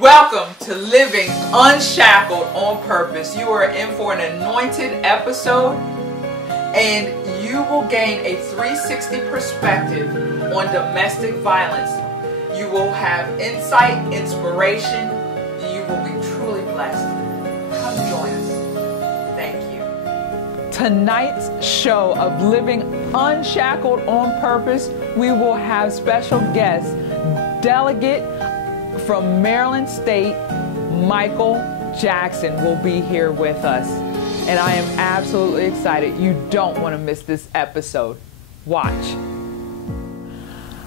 Welcome to Living Unshackled on Purpose. You are in for an anointed episode, and you will gain a 360 perspective on domestic violence. You will have insight, inspiration, and you will be truly blessed. Come join us. Thank you. Tonight's show of Living Unshackled on Purpose, we will have special guest, delegate from Maryland State, Michael Jackson will be here with us. And I am absolutely excited. You don't want to miss this episode. Watch.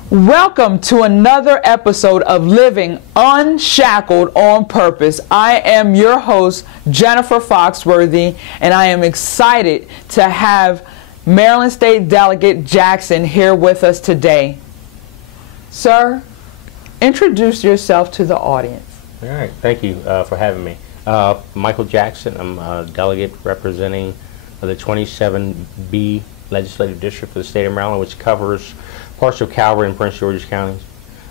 Welcome to another episode of Living Unshackled on Purpose. I am your host, Jennifer Foxworthy, and I am excited to have Maryland State Delegate Jackson here with us today. Sir, introduce yourself to the audience. All right, thank you for having me. Michael Jackson, I'm a delegate representing the 27B Legislative District for the state of Maryland, which covers parts of Calvert and Prince George's counties.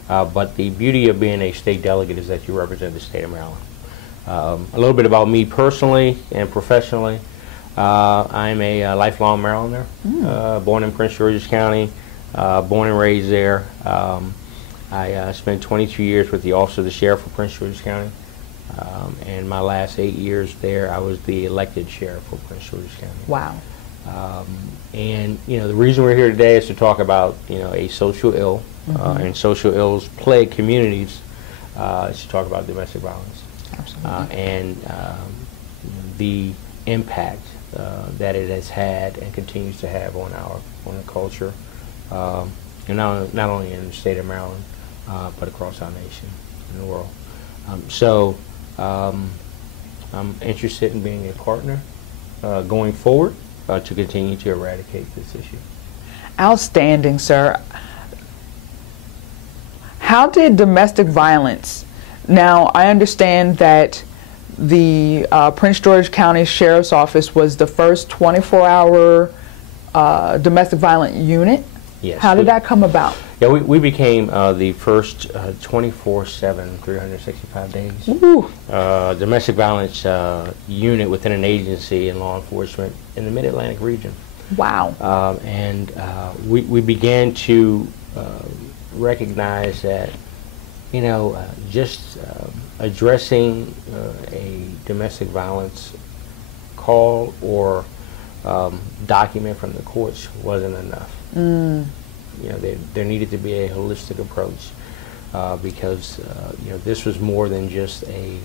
But the beauty of being a state delegate is that you represent the state of Maryland. A little bit about me personally and professionally. I'm a lifelong Marylander, born in Prince George's County, born and raised there. I spent 22 years with the Office of the Sheriff of Prince George's County, and my last 8 years there, I was the elected sheriff for Prince George's County. Wow. And you know, the reason we're here today is to talk about a social ill, and social ills plague communities. Is to talk about domestic violence. Absolutely. And the impact that it has had and continues to have on the culture, and not only in the state of Maryland, but across our nation and the world. So I'm interested in being a partner going forward to continue to eradicate this issue. Outstanding, sir. How did domestic violence, now I understand that the Prince George County Sheriff's Office was the first 24-hour domestic violence unit. Yes. How did that come about? Yeah, we became the first 24/7, 365 days domestic violence unit within an agency in law enforcement in the Mid-Atlantic region. Wow. And we began to recognize that, just addressing a domestic violence call or document from the courts wasn't enough. There needed to be a holistic approach because this was more than just a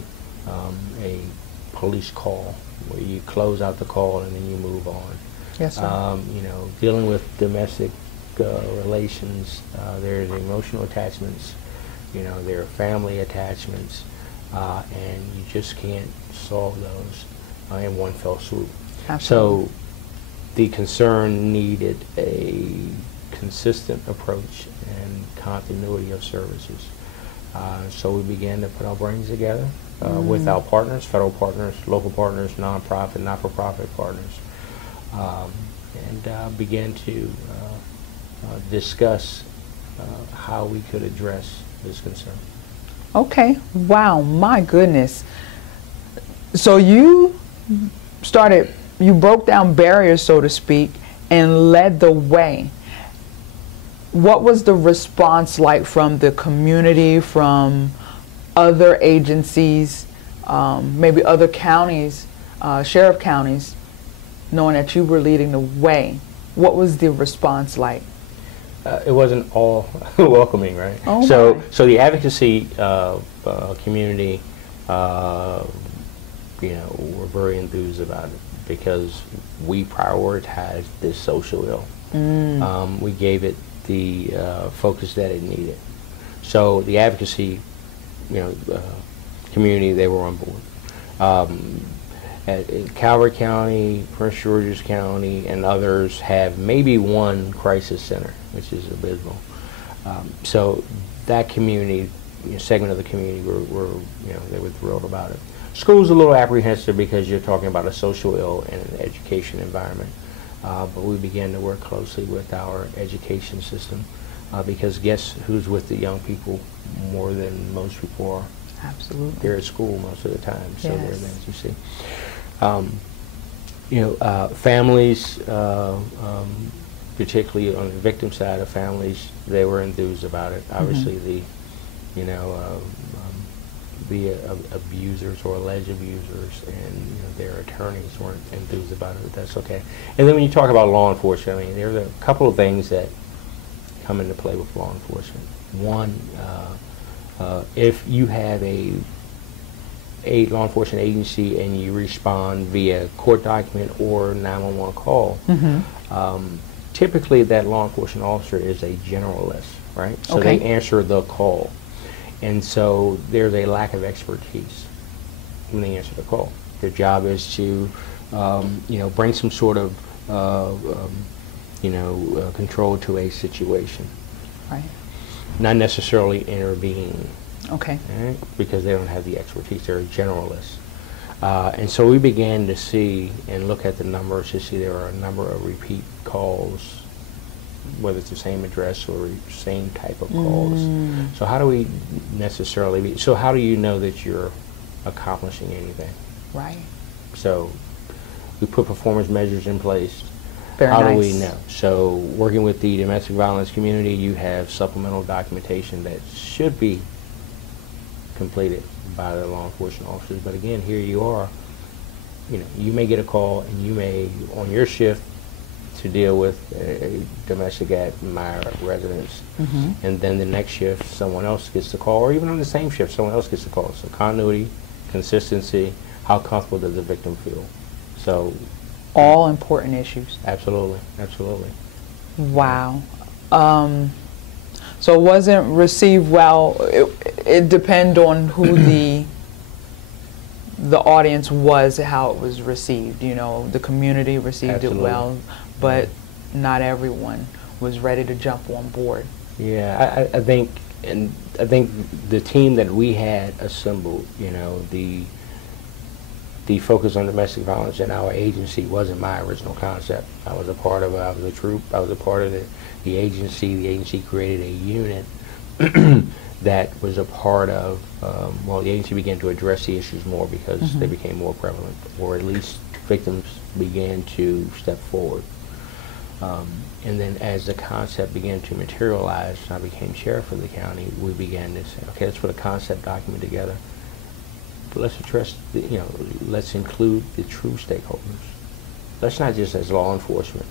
police call where you close out the call and then you move on. Yes, sir. Dealing with domestic relations, there's emotional attachments, there are family attachments, and you just can't solve those in one fell swoop. Absolutely. So the concern needed a consistent approach and continuity of services. So we began to put our brains together with our partners, federal partners, local partners, nonprofit, not-for-profit partners, and began to discuss how we could address this concern. Okay. Wow. My goodness. So you broke down barriers, so to speak, and led the way. What was the response like from the community, from other agencies, maybe other counties, sheriff counties, knowing that you were leading the way? What was the response like? It wasn't all welcoming, right? Oh, so the advocacy community, were very enthused about it because we prioritized this social ill. We gave it the focus that it needed. So the advocacy, community, they were on board. At Calvert County, Prince George's County, and others have maybe one crisis center, which is abysmal. So that community, segment of the community, they were thrilled about it. School's a little apprehensive because you're talking about a social ill in an education environment. But we began to work closely with our education system because guess who's with the young people more than most people are? Absolutely. They're at school most of the time, so they're Yes. events, you see. Families, particularly on the victim side of families, they were enthused about it. Obviously, the abusers or alleged abusers and their attorneys weren't enthused about it. But that's okay. And then when you talk about law enforcement, I mean, there's a couple of things that come into play with law enforcement. One, if you have a law enforcement agency and you respond via court document or 911 call, typically that law enforcement officer is a generalist, right? So Okay. they answer the call. And so there's a lack of expertise when they answer the call. Their job is to, bring some sort of, control to a situation. Right. Not necessarily intervene. Okay. Right? Because they don't have the expertise. They're generalists. And so we began to see and look at the numbers to see there are a number of repeat calls, whether it's the same address or same type of calls. So how do we necessarily so how do you know that you're accomplishing anything? Right. So we put performance measures in place. Very How nice. do we know? So working with the domestic violence community, you have supplemental documentation that should be completed by the law enforcement officers. But again, here you are, you may get a call and you may, on your shift, to deal with a domestic at my residence, and then the next shift someone else gets the call, or even on the same shift someone else gets the call. So continuity, consistency, how comfortable does the victim feel? So all important issues. absolutely, absolutely. Wow. So it wasn't received well. It depends on who the audience was, how it was received. The community received Absolutely. it well, but not everyone was ready to jump on board. Yeah, I think the team that we had assembled, the focus on domestic violence in our agency wasn't my original concept. I was a part of it. I was a troop. I was a part of the agency. The agency created a unit that was a part of, the agency began to address the issues more because they became more prevalent, or at least victims began to step forward. And then as the concept began to materialize, I became sheriff of the county, we began to say, okay, let's put a concept document together. But let's address, let's include the true stakeholders. Let's not just as law enforcement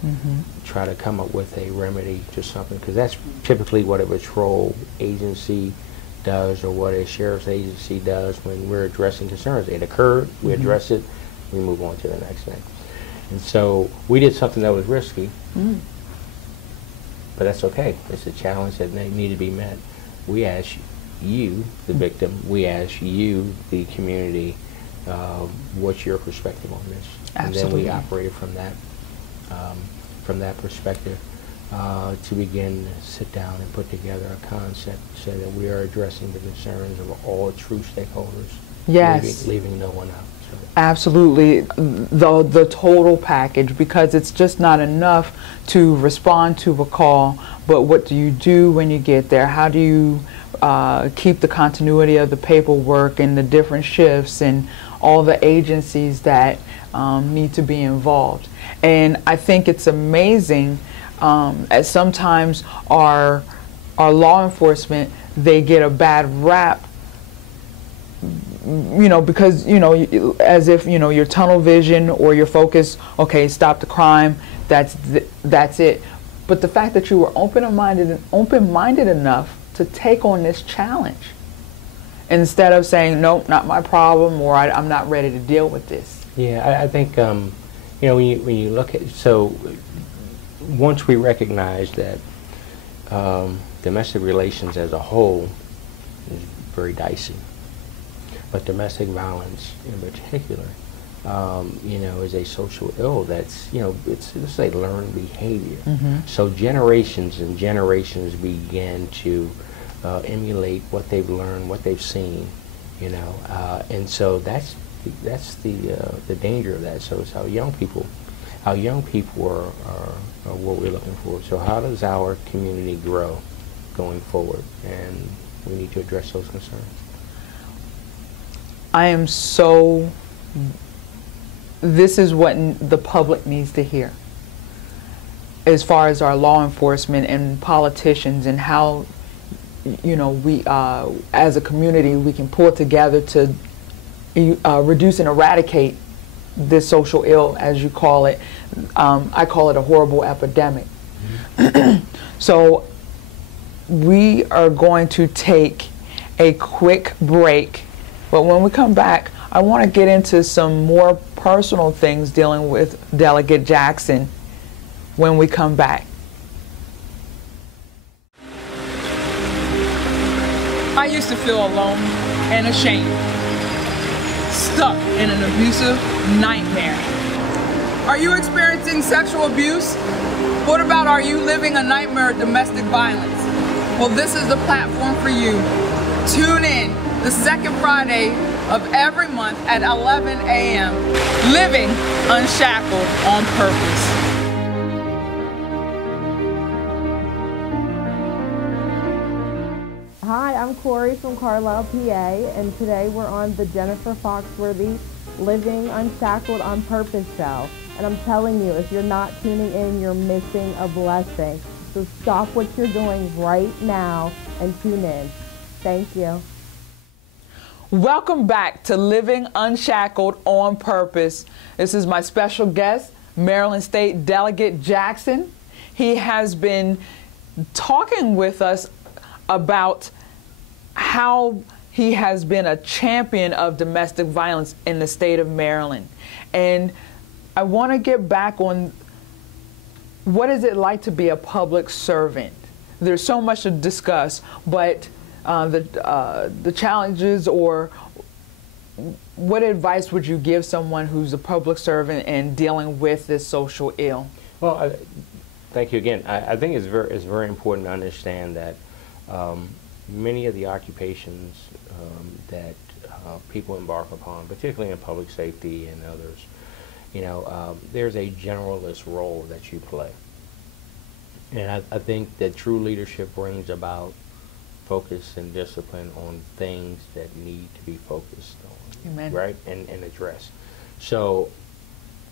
try to come up with a remedy to something, because that's typically what a patrol agency does or what a sheriff's agency does when we're addressing concerns. It occurred, we address it, we move on to the next thing. And so we did something that was risky, but that's okay. It's a challenge that needed to be met. We asked you, the victim, we asked you, the community, what's your perspective on this? Absolutely. And then we operated from that perspective to begin to sit down and put together a concept so that we are addressing the concerns of all true stakeholders, Yes. leaving no one out. So. Absolutely, the total package, because it's just not enough to respond to a call, but what do you do when you get there? How do you keep the continuity of the paperwork and the different shifts and all the agencies that need to be involved? And I think it's amazing, as sometimes our law enforcement, they get a bad rap, because, as if, your tunnel vision or your focus, okay, stop the crime, that's it. But the fact that you were open-minded enough to take on this challenge, instead of saying, nope, not my problem, or I'm not ready to deal with this. Yeah, I think, when you look at, so once we recognize that domestic relations as a whole is very dicey, but domestic violence in particular, is a social ill that's, it's a learned behavior. So generations and generations began to emulate what they've learned, what they've seen, and so that's the danger of that. So it's our young people are what we're looking for. So how does our community grow going forward? And we need to address those concerns. I am so, this is what the public needs to hear as far as our law enforcement and politicians, and how, you know, we as a community, we can pull together to reduce and eradicate this social ill, as you call it. I call it a horrible epidemic. So we are going to take a quick break, but when we come back, I want to get into some more personal things dealing with Delegate Jackson when we come back. I used to feel alone and ashamed, stuck in an abusive nightmare. Are you experiencing sexual abuse? What about, are you living a nightmare of domestic violence? Well, this is the platform for you. Tune in the second Friday of every month at 11 a.m. Living Unshackled on Purpose. Hi, I'm Corey from Carlisle, PA, and today we're on the Jennifer Foxworthy Living Unshackled on Purpose show. And I'm telling you, if you're not tuning in, you're missing a blessing. So stop what you're doing right now and tune in. Thank you. Welcome back to Living Unshackled on Purpose. This is my special guest, Maryland State Delegate Jackson. He has been talking with us about how he has been a champion of domestic violence in the state of Maryland. And I want to get back on what is it like to be a public servant. There's so much to discuss, but the challenges, or what advice would you give someone who's a public servant and dealing with this social ill? Well, thank you again. I think it's very important to understand that many of the occupations that people embark upon, particularly in public safety and others, you know, there's a generalist role that you play. And I think that true leadership brings about focus and discipline on things that need to be focused on. Amen. Right? And addressed. So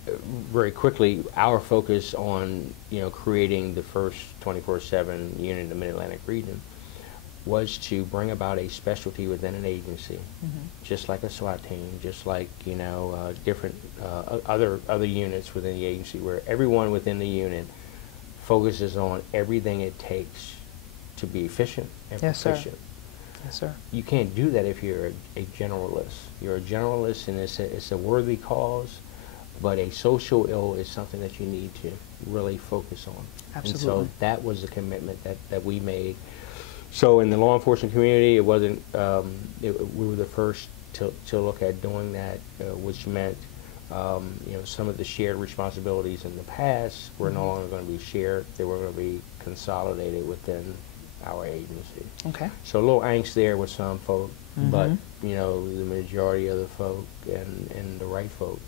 very quickly, our focus on, you know, creating the first 24/7 unit in the Mid-Atlantic region was to bring about a specialty within an agency, just like a SWAT team, just like, you know, different other units within the agency, where everyone within the unit focuses on everything it takes to be efficient and proficient. Yes, sir. You can't do that if you're a generalist. You're a generalist, and it's a worthy cause, but a social ill is something that you need to really focus on. Absolutely. And so that was the commitment that we made. So in the law enforcement community, it wasn't, we were the first to look at doing that, which meant, you know, some of the shared responsibilities in the past were no longer going to be shared. They were going to be consolidated within our agency. Okay. So a little angst there with some folk, but, you know, the majority of the folk and the right folk,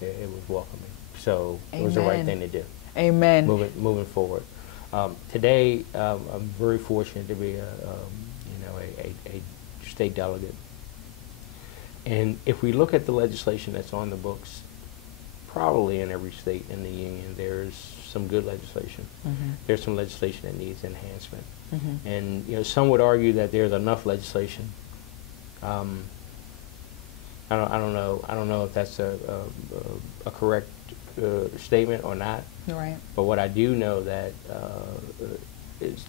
it was welcoming. So it was the right thing to do. Amen. Moving forward. Today, I'm very fortunate to be a state delegate. And if we look at the legislation that's on the books, probably in every state in the union, there's some good legislation. There's some legislation that needs enhancement. And, you know, some would argue that there's enough legislation. I don't know if that's a correct statement or not. Right. But what I do know that is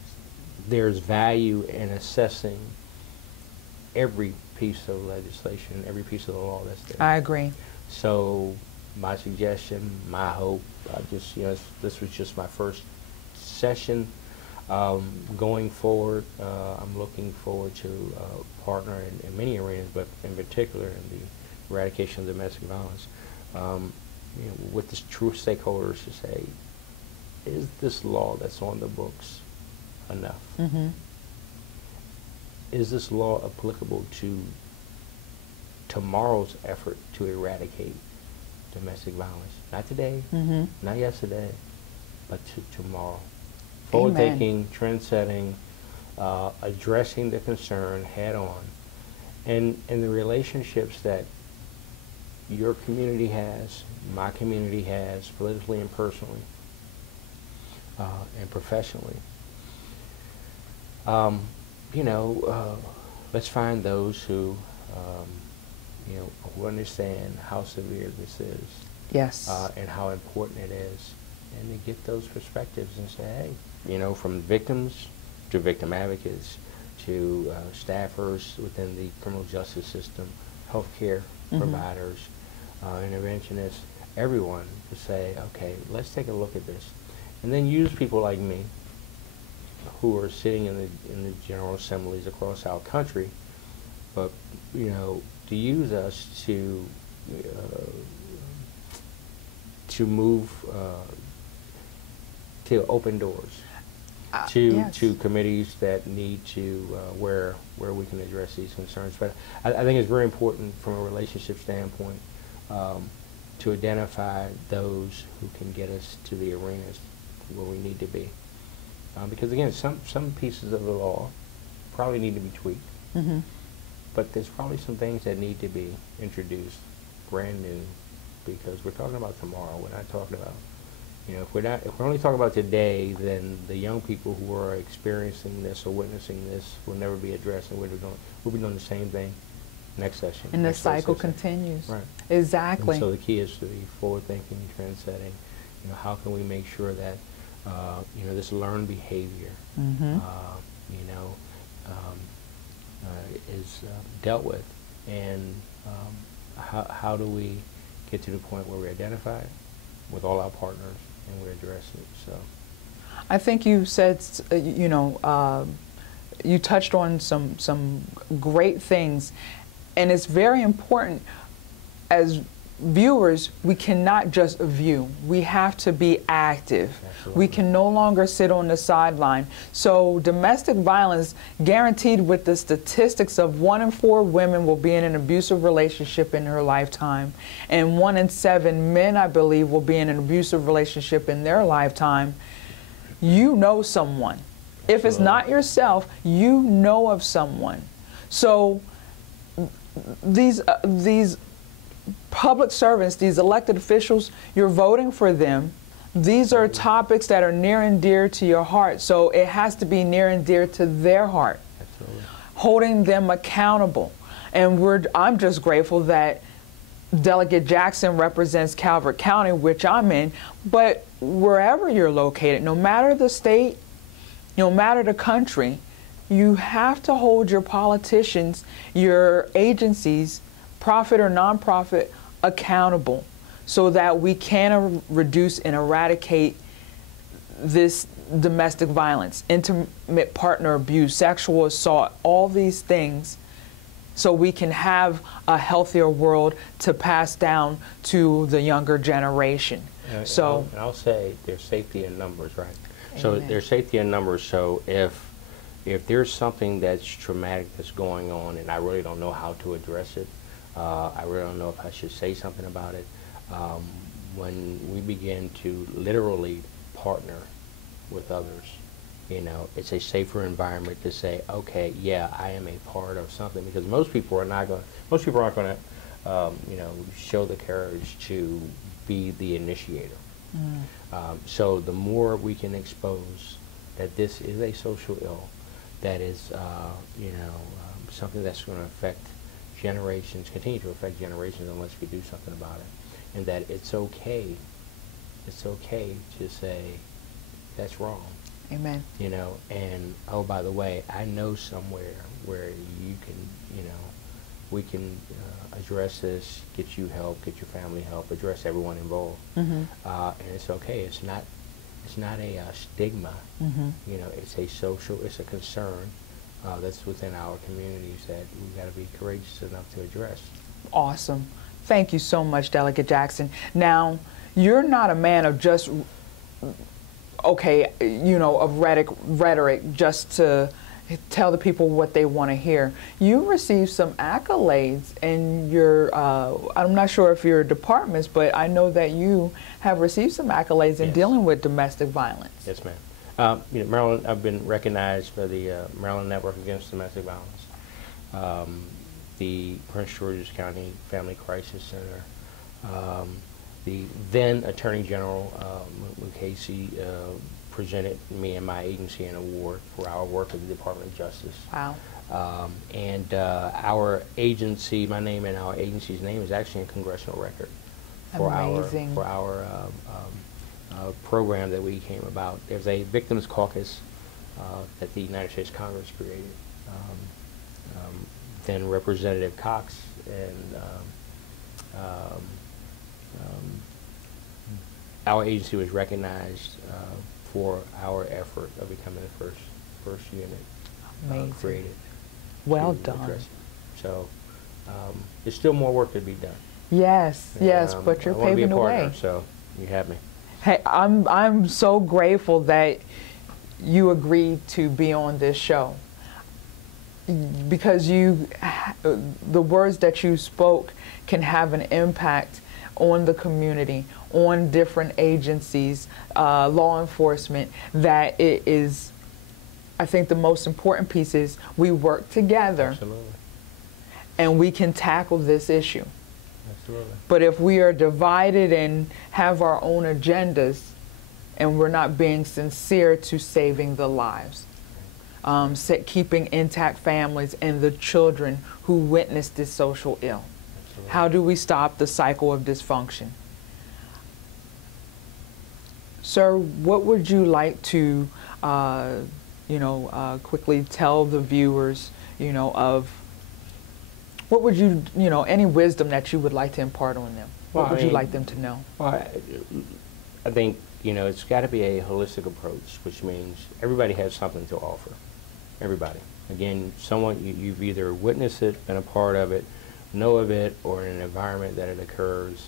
there's value in assessing every piece of legislation, every piece of the law that's there. I agree. So my suggestion, my hope, just, you know, this was just my first session. Going forward, I'm looking forward to partner in many arenas, but in particular in the eradication of domestic violence, you know, with the true stakeholders to say, is this law that's on the books enough? Is this law applicable to tomorrow's effort to eradicate domestic violence? Not today, not yesterday, but to tomorrow. Forward-thinking, trend-setting, addressing the concern head-on, And the relationships that your community has, my community has, politically and personally, and professionally. Let's find those who, who understand how severe this is. Yes. And how important it is, and to get those perspectives and say, hey, from victims to victim advocates to staffers within the criminal justice system, healthcare providers, interventionists, everyone to say, okay, let's take a look at this, and then use people like me who are sitting in the general assemblies across our country, but to use us to move to open doors to committees that need to where we can address these concerns. But I think it's very important from a relationship standpoint to identify those who can get us to the arenas where we need to be. Because again, some pieces of the law probably need to be tweaked, but there's probably some things that need to be introduced brand new, because we're talking about tomorrow. We're not talking about, if we're only talking about today, then the young people who are experiencing this or witnessing this will never be addressed, and we'll be doing the same thing next session. And the cycle continues. Right. Exactly. And so the key is to be forward-thinking, trend-setting. How can we make sure that this learned behavior, is dealt with, and how do we get to the point where we identify it with all our partners and we address it? So, I think you said, you touched on some great things, and it's very important as viewers. We cannot just view. We have to be active. Absolutely. We can no longer sit on the sideline. So domestic violence, guaranteed with the statistics of 1 in 4 women will be in an abusive relationship in her lifetime, and 1 in 7 men, I believe, will be in an abusive relationship in their lifetime. You know someone. If it's not yourself, you know of someone. So these public servants, these elected officials, you're voting for them. These are topics that are near and dear to your heart, so it has to be near and dear to their heart. Absolutely. Holding them accountable. And I'm just grateful that Delegate Jackson represents Calvert County, which I'm in, but wherever you're located, no matter the state, no matter the country, you have to hold your politicians, your agencies, profit or nonprofit, accountable, so that we can reduce and eradicate this domestic violence, intimate partner abuse, sexual assault, all these things, so we can have a healthier world to pass down to the younger generation. And I'll say there's safety in numbers, right? Amen. So there's safety in numbers. So if there's something that's traumatic that's going on, and I really don't know how to address it, I really don't know if I should say something about it. When we begin to literally partner with others, it's a safer environment to say, okay, yeah, I am a part of something, because most people aren't going to, show the courage to be the initiator. So the more we can expose that this is a social ill, that is, something that's going to affect generations, continue to affect generations unless we do something about it, and that it's okay to say that's wrong. Amen. And oh, by the way, I know somewhere where you can, we can address this, get you help, get your family help, address everyone involved, and it's okay. It's not a stigma. It's a concern that's within our communities that we've got to be courageous enough to address. Awesome. Thank you so much, Delegate Jackson. Now, you're not a man of just, of rhetoric just to tell the people what they want to hear. You received some accolades in your, I'm not sure if your departments, but I know that you have received some accolades in dealing with domestic violence. Yes, ma'am. Maryland, I've been recognized by the Maryland Network Against Domestic Violence. the Prince George's County Family Crisis Center. The then Attorney General, Casey, presented me and my agency an award for our work with the Department of Justice. Wow. And our agency, my name and our agency's name is actually a congressional record for Amazing. our program that we came about. There's a Victims Caucus that the United States Congress created. Then Representative Cox and our agency was recognized for our effort of becoming the first unit created. Well done. So there's still more work to be done. Yes, And, yes, but you're I wanna be a paving the partner, way. so you have me. Hey, I'm so grateful that you agreed to be on this show, because the words that you spoke can have an impact on the community, on different agencies, law enforcement, that it is, I think the most important piece is we work together. Absolutely. And we can tackle this issue. Absolutely. But if we are divided and have our own agendas, and we're not being sincere to saving the lives, keeping intact families and the children who witnessed this social ill, Absolutely. how do we stop the cycle of dysfunction? Sir, what would you like to, quickly tell the viewers, of what would you, any wisdom that you would like to impart on them? What would you like them to know? Well, I think, it's got to be a holistic approach, which means everybody has something to offer. Everybody. Again, you've either witnessed it, been a part of it, know of it, or in an environment that it occurs.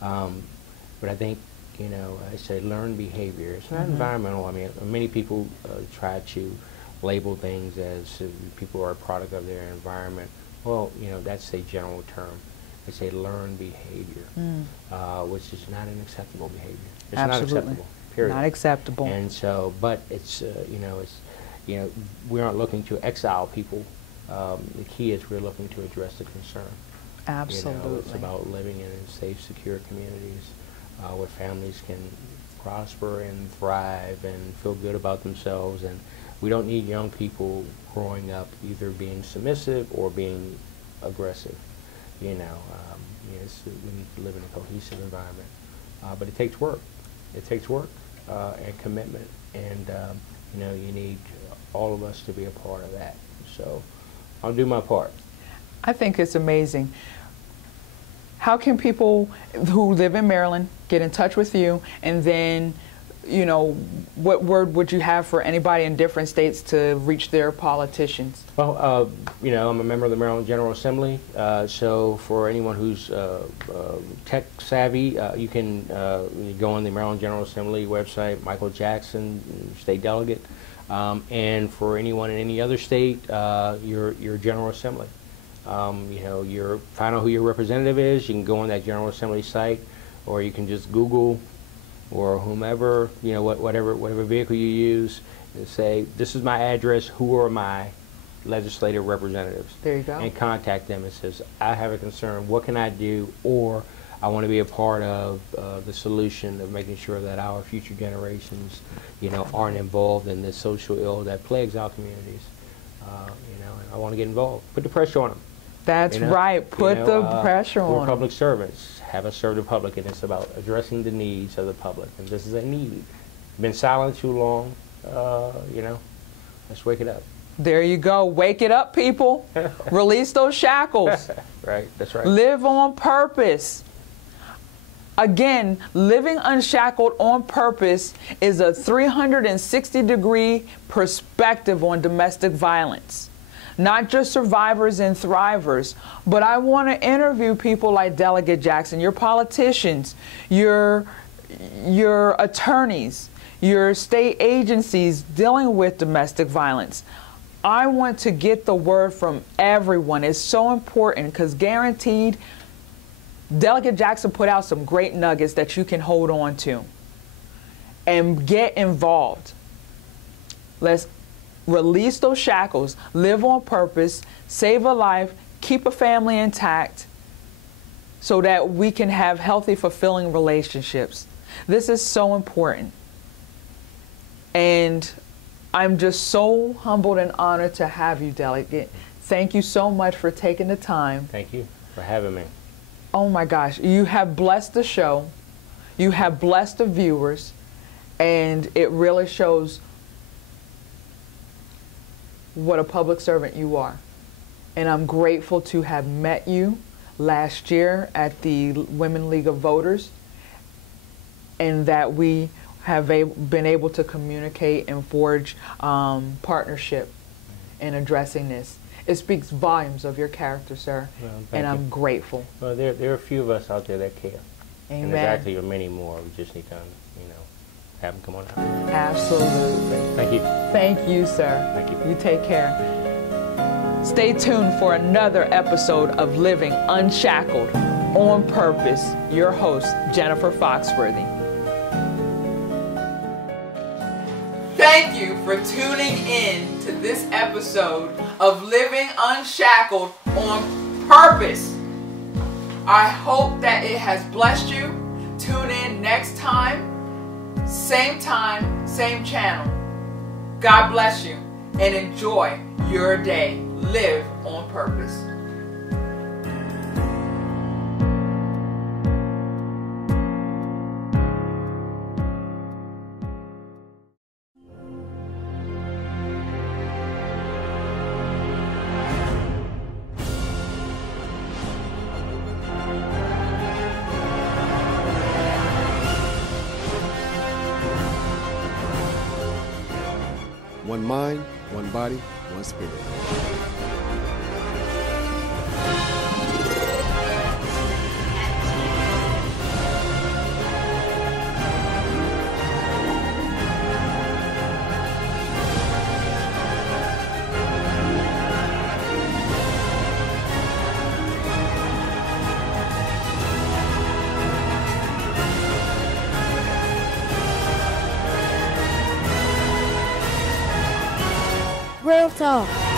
But I think, I say learned behavior. It's not environmental. I mean, many people try to label things as people are a product of their environment. Well, that's a general term. It's a learned behavior, which is not an acceptable behavior. It's Absolutely. not acceptable, period. Not acceptable. And so, but it's, we aren't looking to exile people. The key is we're looking to address the concern. Absolutely. It's about living in safe, secure communities where families can prosper and thrive and feel good about themselves. And we don't need young people growing up either being submissive or being aggressive. We need to live in a cohesive environment. But it takes work. It takes work and commitment. And, you need all of us to be a part of that. So I'll do my part. I think it's amazing. How can people who live in Maryland get in touch with you? And then, what word would you have for anybody in different states to reach their politicians? Well, I'm a member of the Maryland General Assembly. So for anyone who's tech savvy, you can go on the Maryland General Assembly website, Michael Jackson, state delegate. And for anyone in any other state, your General Assembly. Find out who your representative is. You can go on that General Assembly site, or you can just Google or whomever, whatever vehicle you use, and say, this is my address, who are my legislative representatives? There you go. And contact them and says, I have a concern, what can I do? Or I want to be a part of the solution of making sure that our future generations, aren't involved in this social ill that plagues our communities. And I want to get involved. Put the pressure on them. That's right. Put the pressure on them. We're public servants. Have us serve the public, and it's about addressing the needs of the public. And this is a need. Been silent too long. Let's wake it up. There you go. Wake it up, people. Release those shackles. Right. That's right. Live on purpose. Again, living unshackled on purpose is a 360-degree perspective on domestic violence. Not just survivors and thrivers, but I want to interview people like Delegate Jackson, your politicians, your attorneys, your state agencies dealing with domestic violence. I want to get the word from everyone. It's so important because guaranteed, Delegate Jackson put out some great nuggets that you can hold on to and get involved. Let's release those shackles, live on purpose, save a life, keep keep a family intact so that we can have healthy, fulfilling relationships. This is so important. And I'm just so humbled and honored to have you, Delegate. Thank you so much for taking the time. Thank you for having me. Oh my gosh, you have blessed the show. You have blessed the viewers. And it really shows what a public servant you are. And I'm grateful to have met you last year at the Women League of Voters, and that we have been able to communicate and forge partnership in addressing this. It speaks volumes of your character, sir, Well, and you. I'm grateful. Well, there are a few of us out there that care. Amen. And there's actually many more. We just need to, have them come on out. Absolutely. Thank you. Thank you, sir. Thank you. You take care. Stay tuned for another episode of Living Unshackled on Purpose. Your host, Jennifer Foxworthy. Thank you for tuning in to this episode of Living Unshackled on Purpose. I hope that it has blessed you. Tune in next time, same channel. God bless you and enjoy your day. Live on purpose. One mind, one body, one spirit. Real talk.